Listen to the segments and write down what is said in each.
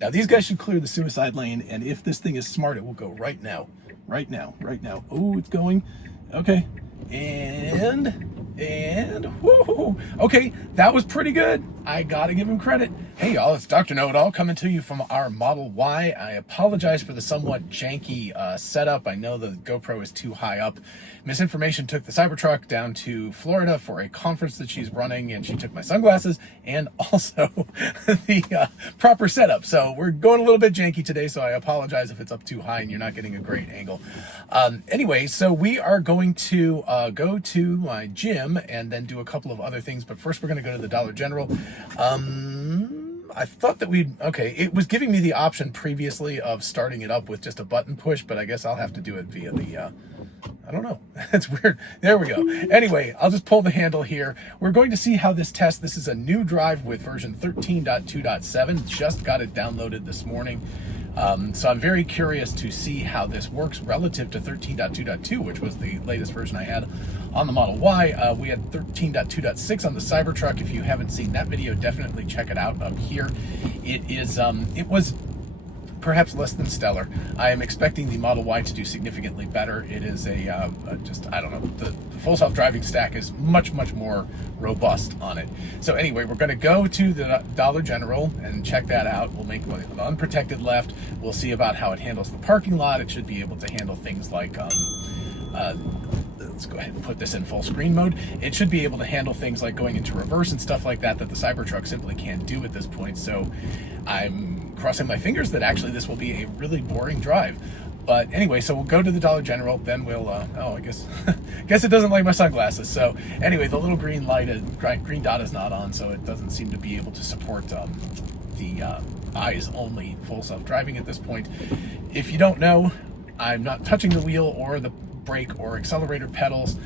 Now these guys should clear the suicide lane, and if this thing is smart, it will go right now. Right now, right now. Oh, it's going. Okay. And whoo, okay, that was pretty good. I gotta give him credit. Hey y'all, it's Dr. Know-It-All coming to you from our Model Y. I apologize for the somewhat janky setup. I know the GoPro is too high up. Misinformation took the Cybertruck down to Florida for a conference that she's running, and she took my sunglasses and also the proper setup. So we're going a little bit janky today, so I apologize if it's up too high and you're not getting a great angle. Anyway, so we are going to go to my gym and then do a couple of other things, but first we're going to go to the Dollar General. I thought that it was giving me the option previously of starting it up with just a button push, but I guess I'll have to do it via the, I don't know. That's weird. There we go. Anyway, I'll just pull the handle here. We're going to see how this tests. This is a new drive with version 13.2.7. Just got it downloaded this morning. So I'm very curious to see how this works relative to 13.2.2, which was the latest version I had on the Model Y. We had 13.2.6 on the Cybertruck. If you haven't seen that video, definitely check it out up here. It was perhaps less than stellar. I am expecting the Model Y to do significantly better. It is I don't know, the full self-driving stack is much more robust on it. So anyway, we're going to go to the Dollar General and check that out. We'll make an unprotected left. We'll see about how it handles the parking lot. It should be able to handle things like let's go ahead and put this in full screen mode. It should be able to handle things like going into reverse and stuff like that the Cybertruck simply can't do at this point. So I'm crossing my fingers that actually this will be a really boring drive. But anyway, so we'll go to the Dollar General, then we'll, I guess it doesn't like my sunglasses. So anyway, the little green green dot is not on, so it doesn't seem to be able to support the eyes only full self-driving at this point. If you don't know, I'm not touching the wheel or the brake or accelerator pedals,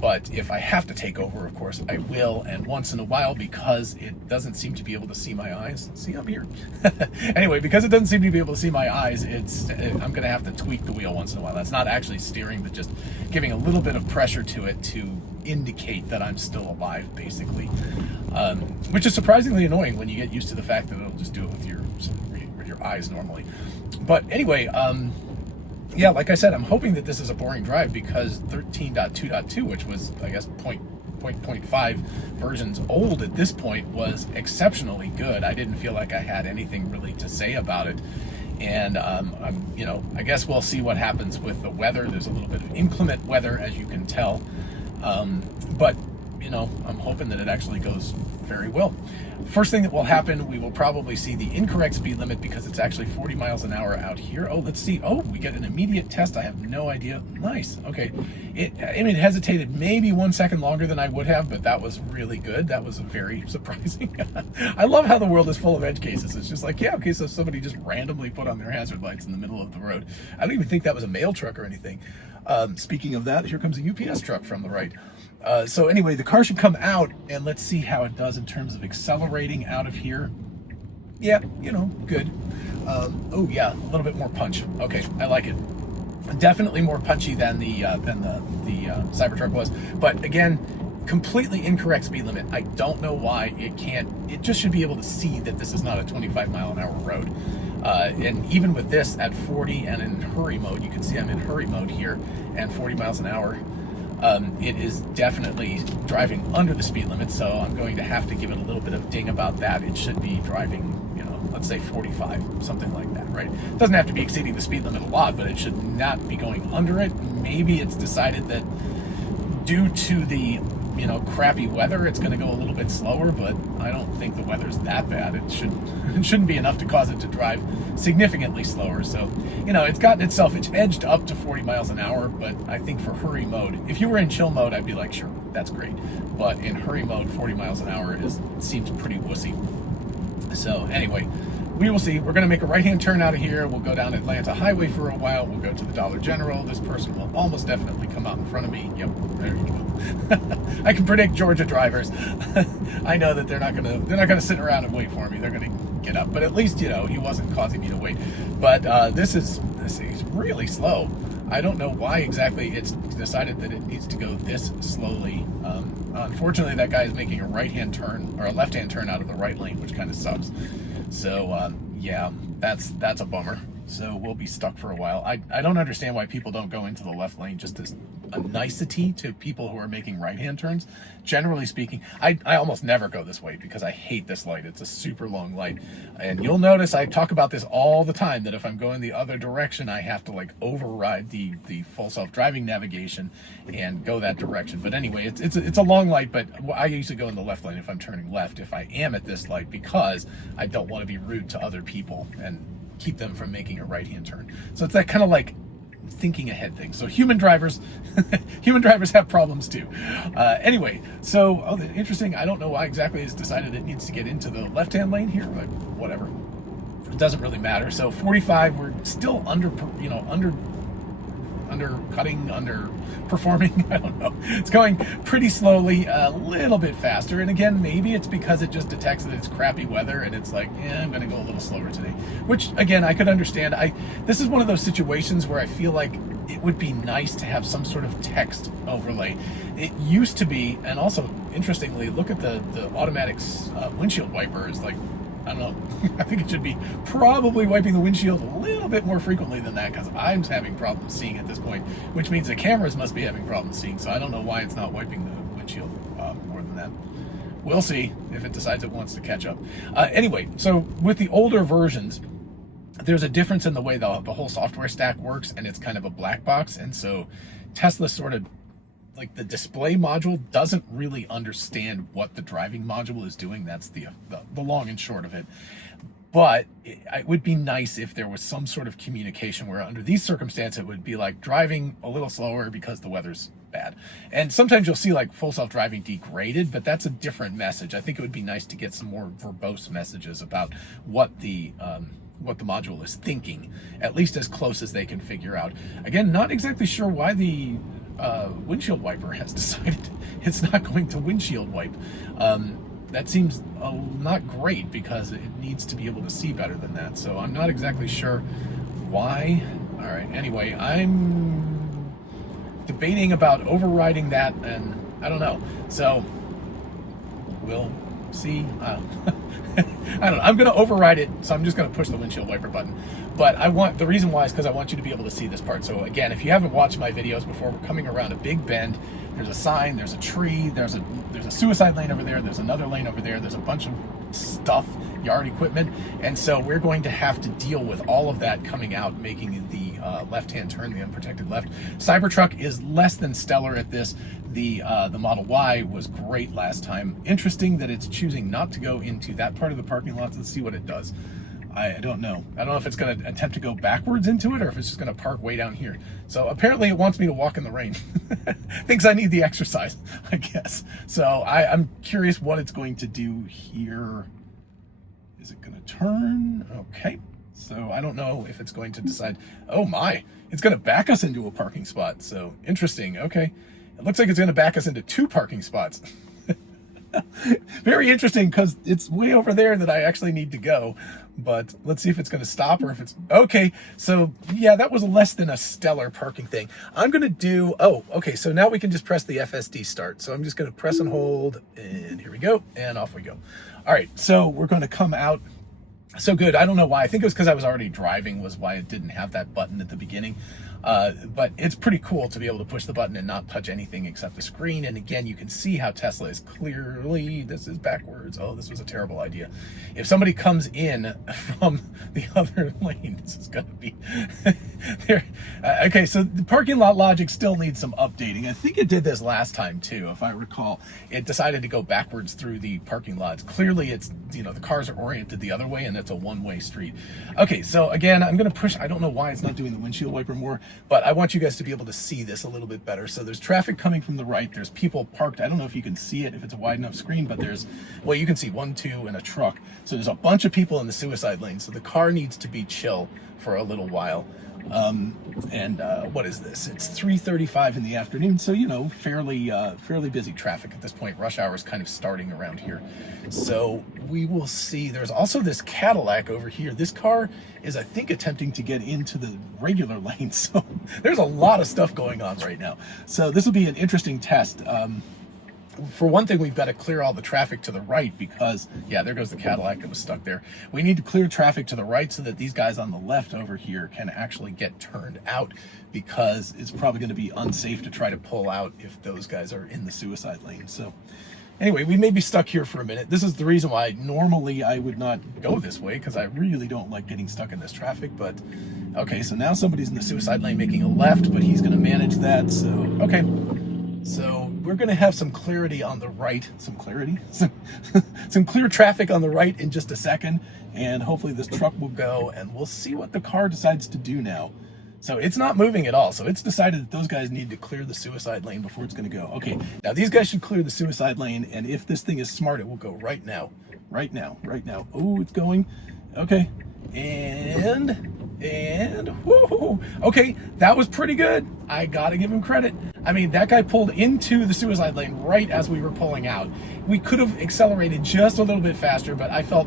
but if I have to take over, of course I will, and once in a while, because it doesn't seem to be able to see my eyes. See, I'm here. Anyway, because it doesn't seem to be able to see my eyes, I'm gonna have to tweak the wheel once in a while. That's not actually steering, but just giving a little bit of pressure to it to indicate that I'm still alive, basically, which is surprisingly annoying when you get used to the fact that it'll just do it with your eyes normally. But anyway, yeah, like I said, I'm hoping that this is a boring drive, because 13.2.2, which was, I guess, 0.5 versions old at this point, was exceptionally good. I didn't feel like I had anything really to say about it. And, I guess we'll see what happens with the weather. There's a little bit of inclement weather, as you can tell. But, I'm hoping that it actually goes very well. First thing that will happen, we will probably see the incorrect speed limit, because it's actually 40 miles an hour out here. Oh, let's see. Oh, we get an immediate test. I have no idea. Nice. Okay. It hesitated maybe 1 second longer than I would have, but that was really good. That was very surprising. I love how the world is full of edge cases. It's just like, yeah, okay, so somebody just randomly put on their hazard lights in the middle of the road. I don't even think that was a mail truck or anything. Speaking of that, here comes a UPS truck from the right. So anyway, the car should come out, and let's see how it does in terms of accelerating out of here. Yeah, good. Oh yeah, a little bit more punch. Okay, I like it. Definitely more punchy than the Cybertruck was. But again, completely incorrect speed limit. I don't know why it can't. It just should be able to see that this is not a 25 mile an hour road. And even with this at 40 and in hurry mode, you can see I'm in hurry mode here, and 40 miles an hour. It is definitely driving under the speed limit, so I'm going to have to give it a little bit of ding about that. It should be driving, let's say 45, something like that, right? It doesn't have to be exceeding the speed limit a lot, but it should not be going under it. Maybe it's decided that due to the, crappy weather, it's going to go a little bit slower, but I don't think the weather's that bad. It shouldn't be enough to cause it to drive significantly slower. So, it's edged up to 40 miles an hour, but I think for hurry mode, if you were in chill mode, I'd be like, sure, that's great. But in hurry mode, 40 miles an hour seems pretty wussy. So anyway, we will see. We're going to make a right-hand turn out of here. We'll go down Atlanta Highway for a while. We'll go to the Dollar General. This person will almost definitely come out in front of me. Yep, there you go. I can predict Georgia drivers. I know that they're not gonna sit around and wait for me. They're gonna get up. But at least he wasn't causing me to wait. But this is really slow. I don't know why exactly it's decided that it needs to go this slowly. Unfortunately, that guy is making a right-hand turn or a left-hand turn out of the right lane, which kind of sucks. So Yeah, that's a bummer. So we'll be stuck for a while. I don't understand why people don't go into the left lane just as a nicety to people who are making right-hand turns. Generally speaking, I almost never go this way because I hate this light. It's a super long light. And you'll notice I talk about this all the time, that if I'm going the other direction, I have to like override the full self-driving navigation and go that direction. But anyway, it's a long light, but I usually go in the left lane if I'm turning left, if I am at this light, because I don't want to be rude to other people and keep them from making a right-hand turn. So it's that kind of like thinking ahead thing. So human drivers have problems too. Anyway, so interesting. I don't know why exactly it's decided it needs to get into the left-hand lane here, but whatever. It doesn't really matter. So 45, we're still undercutting, underperforming. I don't know. It's going pretty slowly, a little bit faster. And again, maybe it's because it just detects that it's crappy weather and it's like, I'm going to go a little slower today. Which, again, I could understand. This is one of those situations where I feel like it would be nice to have some sort of text overlay. It used to be, and also, interestingly, look at the automatic windshield wiper is like, I don't know. I think it should be probably wiping the windshield a little bit more frequently than that, because I'm having problems seeing at this point, which means the cameras must be having problems seeing. So I don't know why it's not wiping the windshield more than that. We'll see if it decides it wants to catch up. Anyway, so with the older versions, there's a difference in the way the whole software stack works, and it's kind of a black box. And so Tesla sort of, like, the display module doesn't really understand what the driving module is doing. That's the long and short of it. But it would be nice if there was some sort of communication where under these circumstances it would be like driving a little slower because the weather's bad. And sometimes you'll see like full self-driving degraded, but that's a different message. I think it would be nice to get some more verbose messages about what the module is thinking, at least as close as they can figure out. Again, not exactly sure why the windshield wiper has decided it's not going to windshield wipe. That seems not great because it needs to be able to see better than that. So I'm not exactly sure why. All right, anyway, I'm debating about overriding that, and I don't know. So we'll see. I don't know. I'm going to override it, so I'm just going to push the windshield wiper button. But the reason why is because I want you to be able to see this part. So again, if you haven't watched my videos before, we're coming around a big bend. There's a sign, there's a tree, there's a suicide lane over there, there's another lane over there, there's a bunch of stuff, yard equipment, and so we're going to have to deal with all of that coming out, making the left-hand turn, the unprotected left. Cybertruck is less than stellar at this. The Model Y was great last time. Interesting that it's choosing not to go into that part of the parking lot. Let's see what it does. I don't know. I don't know if it's going to attempt to go backwards into it or if it's just going to park way down here. So apparently it wants me to walk in the rain. Thinks I need the exercise, I guess. So I'm curious what it's going to do here. Is it going to turn? Okay. So I don't know if it's going to decide, oh my, it's going to back us into a parking spot. So interesting. Okay. It looks like it's going to back us into 2 parking spots. Very interesting, because it's way over there that I actually need to go. But let's see if it's going to stop or if it's okay. So yeah, that was less than a stellar parking thing. I'm going to do, okay. So now we can just press the FSD start. So I'm just going to press and hold, and here we go. And off we go. All right. So we're going to come out. So good. I don't know why. I think it was because I was already driving was why it didn't have that button at the beginning. But it's pretty cool to be able to push the button and not touch anything except the screen. And again, you can see how Tesla is clearly, this is backwards. Oh, this was a terrible idea. If somebody comes in from the other lane, this is going to be there. Okay, so the parking lot logic still needs some updating. I think it did this last time too, if I recall. It decided to go backwards through the parking lots. Clearly it's, the cars are oriented the other way and it's a one-way street. Okay, so again, I'm going to push, I don't know why it's not doing the windshield wiper more, but I want you guys to be able to see this a little bit better. So there's traffic coming from the right. There's people parked. I don't know if you can see it, if it's a wide enough screen, but well, you can see 1, 2, and a truck. So there's a bunch of people in the suicide lane. So the car needs to be chill for a little while. What is this? It's 3:35 in the afternoon. So, fairly busy traffic at this point. Rush hour is kind of starting around here. So we will see. There's also this Cadillac over here. This car is, I think, attempting to get into the regular lane. So there's a lot of stuff going on right now. So this will be an interesting test. For one thing, we've got to clear all the traffic to the right because, yeah, there goes the Cadillac that was stuck there. We need to clear traffic to the right so that these guys on the left over here can actually get turned out, because it's probably going to be unsafe to try to pull out if those guys are in the suicide lane. So anyway, we may be stuck here for a minute. This is the reason why normally I would not go this way, because I really don't like getting stuck in this traffic. But okay, so now somebody's in the suicide lane making a left, but he's going to manage that. So, okay. So we're going to have some clarity on the right, some clear traffic on the right in just a second. And hopefully this truck will go, and we'll see what the car decides to do now. So it's not moving at all. So it's decided that those guys need to clear the suicide lane before it's going to go. Okay, now these guys should clear the suicide lane. And if this thing is smart, it will go right now. Oh, it's going. Okay. And whoo, okay, that was pretty good. I gotta give him credit. I mean, that guy pulled into the suicide lane right as we were pulling out. We could have accelerated just a little bit faster, but I felt,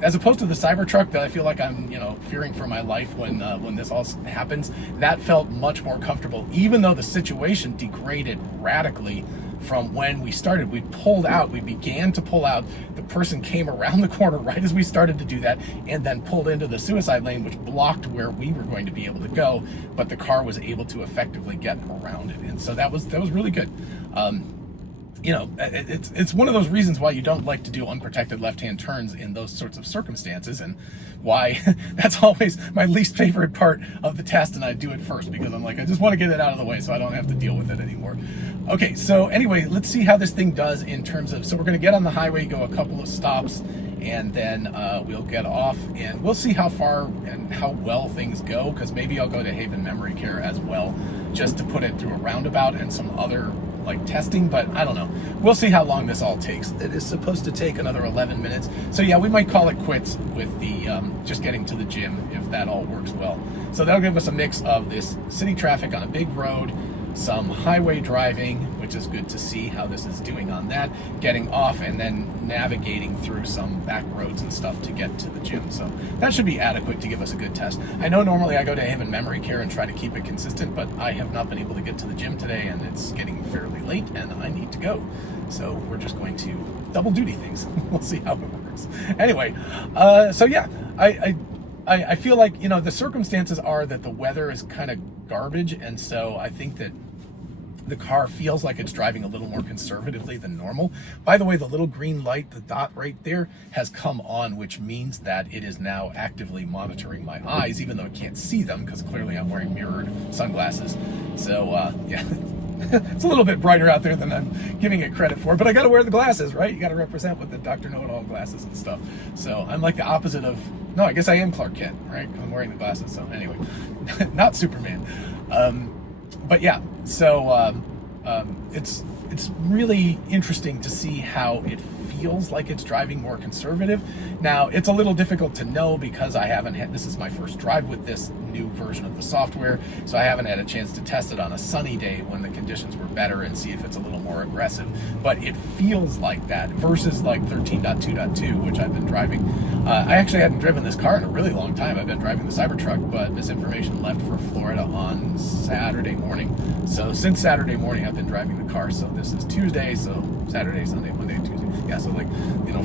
as opposed to the Cybertruck that I feel like I'm, fearing for my life when this all happens, that felt much more comfortable, even though the situation degraded radically from when we started. We pulled out, we began to pull out, the person came around the corner right as we started to do that, and then pulled into the suicide lane, which blocked where we were going to be able to go, but the car was able to effectively get around it. And so that was really good. It's one of those reasons why you don't like to do unprotected left-hand turns in those sorts of circumstances, and why that's always my least favorite part of the test, and I do it first because I'm like, I just want to get it out of the way so I don't have to deal with it anymore. Okay, so anyway, let's see how this thing does in terms of, so we're going to get on the highway, go a couple of stops, and then we'll get off, and we'll see how far and how well things go, because maybe I'll go to Haven Memory Care as well, just to put it through a roundabout and some other testing, but I don't know. We'll see how long this all takes. It is supposed to take another 11 minutes. So yeah, we might call it quits with the just getting to the gym if that all works well. So that'll give us a mix of this city traffic on a big road, some highway driving, which is good to see how this is doing on that, getting off, and then navigating through some back roads and stuff to get to the gym. So that should be adequate to give us a good test. I know normally I go to Haven Memory Care and try to keep it consistent, but I have not been able to get to the gym today, and it's getting fairly late and I need to go. So we're just going to double duty things. We'll see how it works. Anyway, so yeah, I feel like, the circumstances are that the weather is kind of garbage, and so I think that the car feels like it's driving a little more conservatively than normal. By the way, the little green light, the dot right there, has come on, which means that it is now actively monitoring my eyes, even though it can't see them, because clearly I'm wearing mirrored sunglasses. So, yeah, it's a little bit brighter out there than I'm giving it credit for, but I gotta wear the glasses, right? You gotta represent with the Dr. Know-It-All glasses and stuff. So I'm like the opposite of, no, I guess I am Clark Kent, right? I'm wearing the glasses, so anyway, not Superman. But yeah, so it's really interesting to see how it feels like it's driving more conservative. Now, it's a little difficult to know because I haven't had, this is my first drive with this new version of the software, so I haven't had a chance to test it on a sunny day when the conditions were better and see if it's a little more aggressive. But it feels like that versus like 13.2.2, which I've been driving. I actually hadn't driven this car in a really long time. I've been driving the Cybertruck, but this information left for Florida on Saturday morning. So since Saturday morning, I've been driving the car. So this is Tuesday, so Saturday, Sunday, Monday, Tuesday. Yeah, so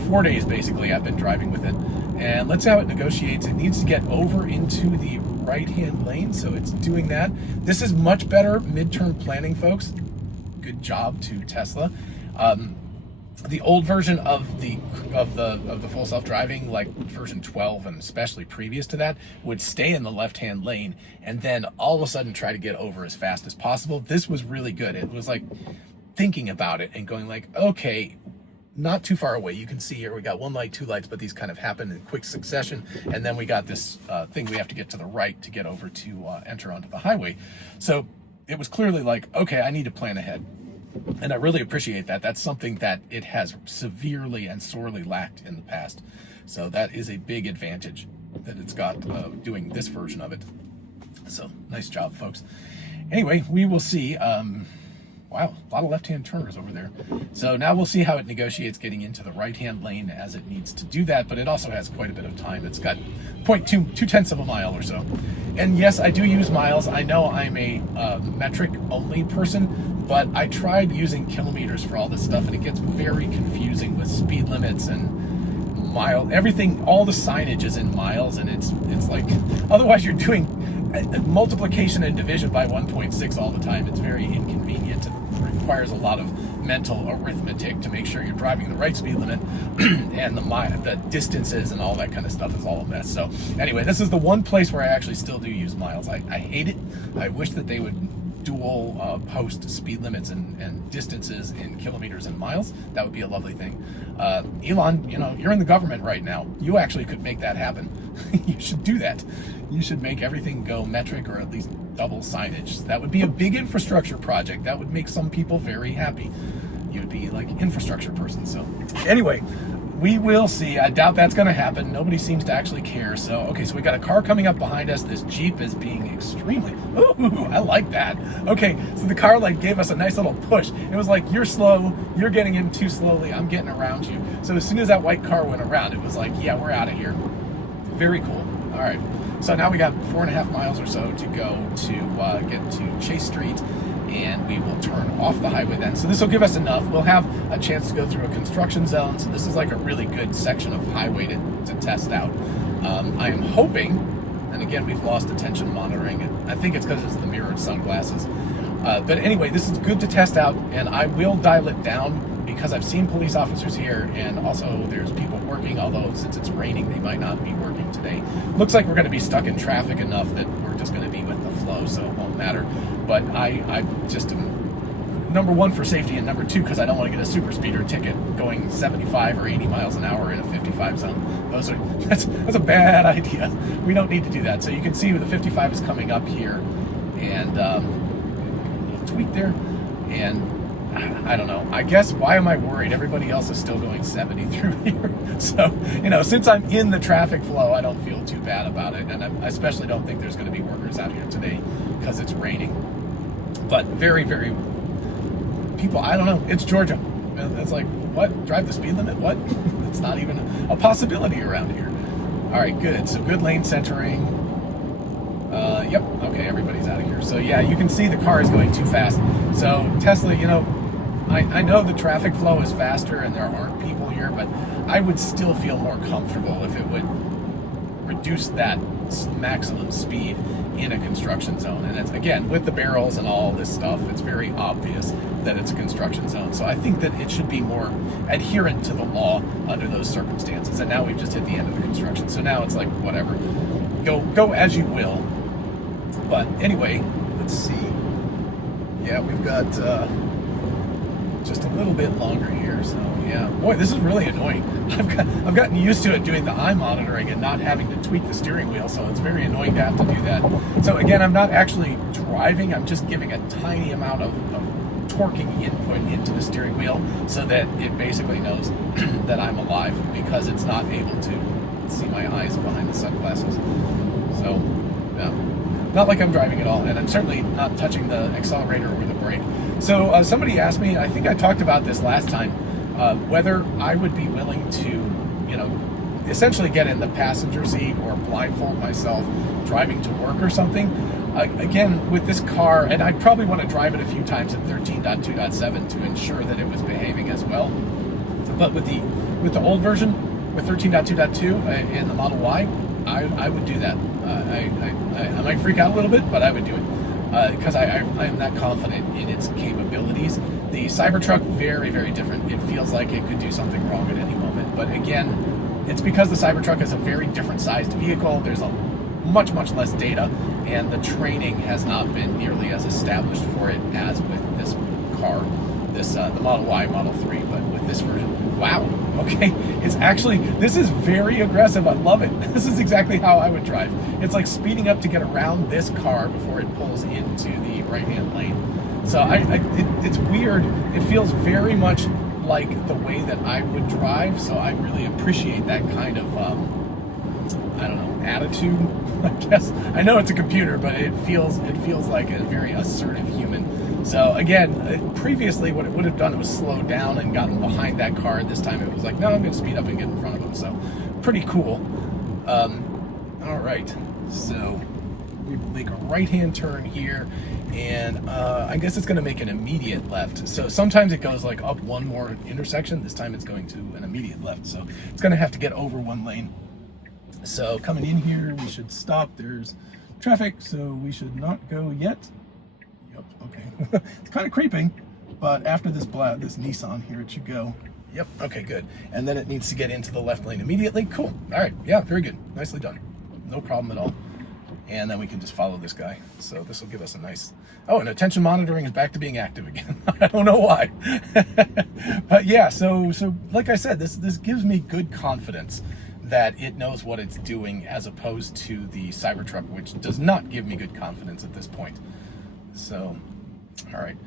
4 days basically I've been driving with it. And let's see how it negotiates. It needs to get over into the right-hand lane, so it's doing that. This is much better midterm planning, folks. Good job to Tesla. The old version of the full self-driving, like version 12 and especially previous to that, would stay in the left-hand lane and then all of a sudden try to get over as fast as possible. This was really good. It was like thinking about it and going like, okay, not too far away. You can see here we got one light, two lights, but these kind of happen in quick succession. And then we got this thing we have to get to the right to get over to enter onto the highway. So it was clearly like, okay, I need to plan ahead. And I really appreciate that. That's something that it has severely and sorely lacked in the past. So that is a big advantage that it's got doing this version of it. So nice job, folks. Anyway, we will see. Wow, a lot of left-hand turners over there. So now we'll see how it negotiates getting into the right-hand lane as it needs to do that, but it also has quite a bit of time. It's got 0.2 of a mile or so. And yes, I do use miles. I know I'm a metric-only person, But I tried using kilometers for all this stuff, and it gets very confusing with speed limits and mile, everything, all the signage is in miles, and it's like, otherwise you're doing multiplication and division by 1.6 all the time. It's very inconvenient. It requires a lot of mental arithmetic to make sure you're driving the right speed limit, and the distances and all that kind of stuff is all a mess. So anyway, this is the one place where I actually still do use miles. I hate it. I wish that they would dual post speed limits and distances in kilometers and miles. That would be a lovely thing. Elon, you're in the government right now. You actually could make that happen. You should do that. You should make everything go metric, or at least double signage. That would be a big infrastructure project. That would make some people very happy. You'd be like an infrastructure person. So anyway, we will see. I doubt that's going to happen. Nobody seems to actually care. So, okay, so we got a car coming up behind us. This Jeep is being extremely, ooh, I like that. Okay, so the car like gave us a nice little push. It was like, you're slow, you're getting in too slowly, I'm getting around you. So as soon as that white car went around, it was like, yeah, we're out of here. Very cool. All right, so now we got 4.5 miles or so to go to get to Chase Street, and we will turn off the highway then. So this will give us enough. We'll have a chance to go through a construction zone. So this is like a really good section of highway to test out. I am hoping, and again, we've lost attention monitoring. I think it's because it's the mirrored sunglasses. But anyway, this is good to test out, and I will dial it down because I've seen police officers here, and also there's people working, although since it's raining, they might not be working today. Looks like we're going to be stuck in traffic enough that we're just going to be with the flow, so it won't matter. But I just am, number one, for safety, and number two, because I don't want to get a super speeder ticket going 75 or 80 miles an hour in a 55 zone. That's a bad idea. We don't need to do that. So you can see the 55 is coming up here, and tweak there, and I don't know. I guess, why am I worried? Everybody else is still going 70 through here. So, since I'm in the traffic flow, I don't feel too bad about it. And I especially don't think there's going to be workers out here today because it's raining. But very, very, people, I don't know. It's Georgia. It's like, what? Drive the speed limit? What? It's not even a possibility around here. All right, good. So good lane centering. Yep. Okay, everybody's out of here. So yeah, you can see the car is going too fast. So Tesla, I know the traffic flow is faster and there aren't people here, but I would still feel more comfortable if it would reduce that maximum speed in a construction zone. And it's, again, with the barrels and all this stuff, it's very obvious that it's a construction zone. So I think that it should be more adherent to the law under those circumstances. And now we've just hit the end of the construction. So now it's like, whatever, go as you will. But anyway, let's see. Yeah, we've got just a little bit longer here. So yeah, boy, this is really annoying. I've gotten used to it doing the eye monitoring and not having to tweak the steering wheel, so it's very annoying to have to do that. So again, I'm not actually driving. I'm just giving a tiny amount of torquing input into the steering wheel so that it basically knows that I'm alive, because it's not able to see my eyes behind the sunglasses. So yeah. Not like I'm driving at all, and I'm certainly not touching the accelerator or the brake. So somebody asked me, I think I talked about this last time, whether I would be willing to, essentially get in the passenger seat or blindfold myself driving to work or something. Again, with this car, and I'd probably want to drive it a few times at 13.2.7 to ensure that it was behaving as well. But with the old version, with 13.2.2 in the Model Y, I would do that. I might freak out a little bit, but I would do it because I am that confident in its capabilities. The Cybertruck, very, very different. It feels like it could do something wrong at any moment. But again, it's because the Cybertruck is a very different sized vehicle. There's a much, much less data, and the training has not been nearly as established for it as with this car, the Model Y, Model 3, but with this version, wow. Okay, it's actually, this is very aggressive. I love it. This is exactly how I would drive. It's like speeding up to get around this car before it pulls into the right-hand lane. So it's weird. It feels very much like the way that I would drive. So I really appreciate that kind of, I don't know, attitude, I guess. I know it's a computer, but it feels like a very assertive human. So again, previously what it would have done was slow down and gotten behind that car. This time it was like, no, I'm going to speed up and get in front of him. So pretty cool. All right. So We will make a right-hand turn here, and I guess it's going to make an immediate left. So sometimes it goes like up one more intersection. This time it's going to an immediate left. So it's going to have to get over one lane. So coming in here, we should stop. There's traffic, so we should not go yet. Yep, okay. It's kind of creeping, but after this Nissan here, it should go. Yep, okay, good. And then it needs to get into the left lane immediately. Cool. All right, yeah, very good. Nicely done. No problem at all. And then we can just follow this guy. So this will give us a nice... Oh, and attention monitoring is back to being active again. I don't know why. But yeah, so like I said, this gives me good confidence that it knows what it's doing, as opposed to the Cybertruck, which does not give me good confidence at this point. So, all right.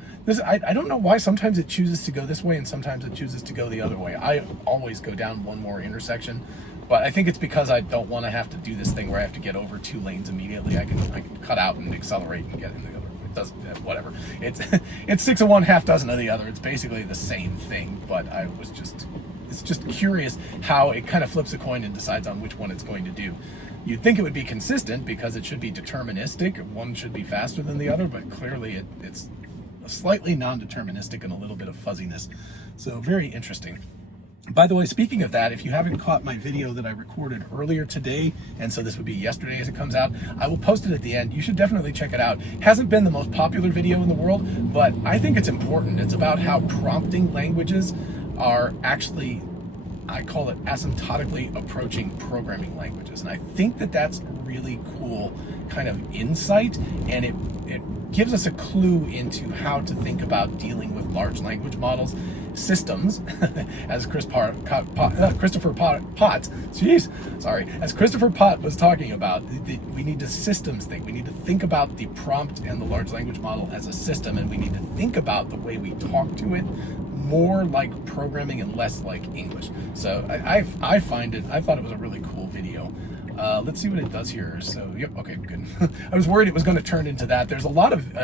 I don't know why sometimes it chooses to go this way and sometimes it chooses to go the other way. I always go down one more intersection, but I think it's because I don't want to have to do this thing where I have to get over 2 lanes immediately. I can cut out and accelerate and get in the other. It doesn't, whatever. It's 6 of one, half dozen of the other. It's basically the same thing, but it's just curious how it kind of flips a coin and decides on which one it's going to do. You'd think it would be consistent because it should be deterministic. One should be faster than the other, but clearly it's slightly non-deterministic and a little bit of fuzziness. So very interesting. By the way, speaking of that, if you haven't caught my video that I recorded earlier today, and so this would be yesterday as it comes out, I will post it at the end. You should definitely check it out. Hasn't been the most popular video in the world, but I think it's important. It's about how prompting languages are actually, I call it, asymptotically approaching programming languages. And I think that that's a really cool kind of insight, and it gives us a clue into how to think about dealing with large language models systems, as Christopher Potts was talking about. We need to systems think. We need to think about the prompt and the large language model as a system, and we need to think about the way we talk to it more like programming and less like English. So I thought it was a really cool video. Let's see what it does here. So, yep, okay, good. I was worried it was going to turn into that. There's a lot of,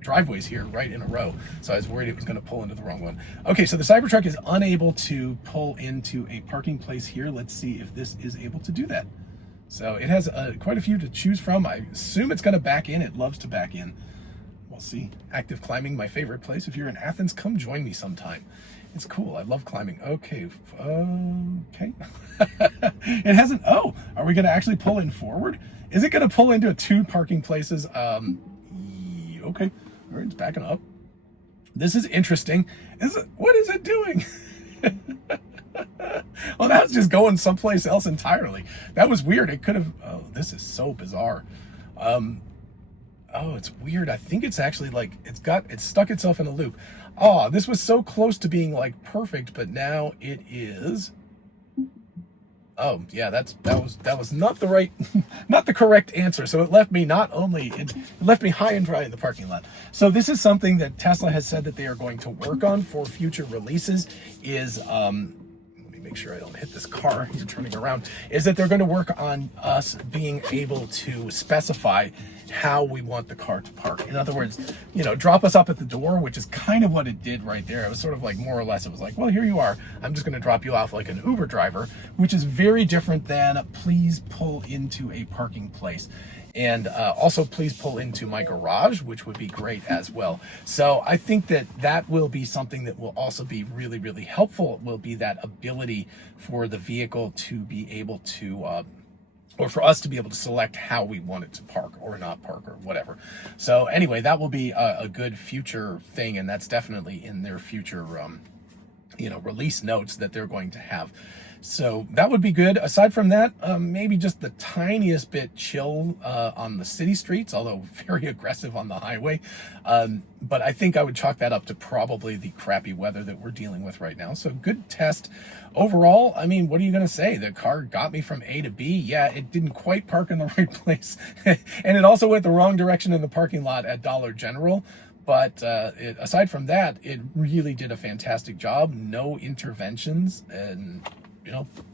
driveways here right in a row. So I was worried it was going to pull into the wrong one. Okay, so the Cybertruck is unable to pull into a parking place here. Let's see if this is able to do that. So it has quite a few to choose from. I assume it's going to back in. It loves to back in. We'll see. Active climbing, my favorite place. If you're in Athens, come join me sometime. It's cool. I love climbing. Okay. Okay. It hasn't. Oh, are we going to actually pull in forward? Is it going to pull into 2 parking places? Okay. All right, it's backing up. This is interesting. What is it doing? Well, that's just going someplace else entirely. That was weird. It could have. Oh, this is so bizarre. Oh, it's weird. I think it's actually like it's stuck itself in a loop. Oh, this was so close to being like perfect, but now it is. Oh, yeah, that was not the right, not the correct answer. So it left me it left me high and dry in the parking lot. So this is something that Tesla has said that they are going to work on for future releases. Let me make sure I don't hit this car. He's turning around. Is that they're going to work on us being able to specify how we want the car to park. In other words, drop us up at the door, which is kind of what it did right there. It was sort of like, more or less, it was like, well, here you are. I'm just going to drop you off like an Uber driver, which is very different than please pull into a parking place. And also, please pull into my garage, which would be great as well. So I think that will be something that will also be really, really helpful. It will be that ability for the vehicle to be able to, or for us to be able to select how we want it to park or not park or whatever. So anyway, that will be a good future thing, and that's definitely in their future, release notes that they're going to have. So that would be good. Aside from that, maybe just the tiniest bit chill on the city streets, although very aggressive on the highway. But I think I would chalk that up to probably the crappy weather that we're dealing with right now. So good test. Overall, I mean, what are you going to say? The car got me from A to B. Yeah, it didn't quite park in the right place. And it also went the wrong direction in the parking lot at Dollar General. But aside from that, it really did a fantastic job. No interventions, and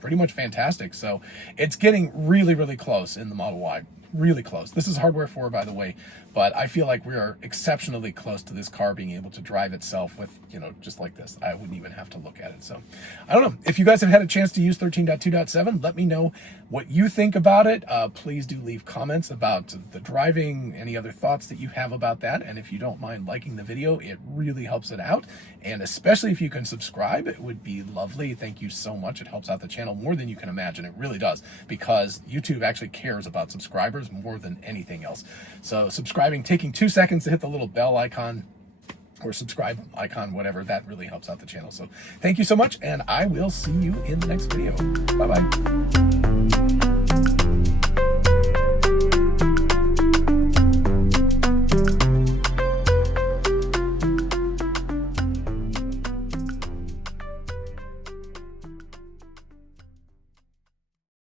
pretty much fantastic. So it's getting really, really close in the Model Y. really close. This is hardware 4, by the way, but I feel like we are exceptionally close to this car being able to drive itself with, you know, just like this. I wouldn't even have to look at it. So I don't know. If you guys have had a chance to use 13.2.7, let me know what you think about it. Please do leave comments about the driving, any other thoughts that you have about that. And if you don't mind liking the video, it really helps it out. And especially if you can subscribe, it would be lovely. Thank you so much. It helps out the channel more than you can imagine. It really does, because YouTube actually cares about subscribers more than anything else. So subscribing, taking 2 seconds to hit the little bell icon or subscribe icon, whatever, that really helps out the channel. So thank you so much, and I will see you in the next video. Bye-bye.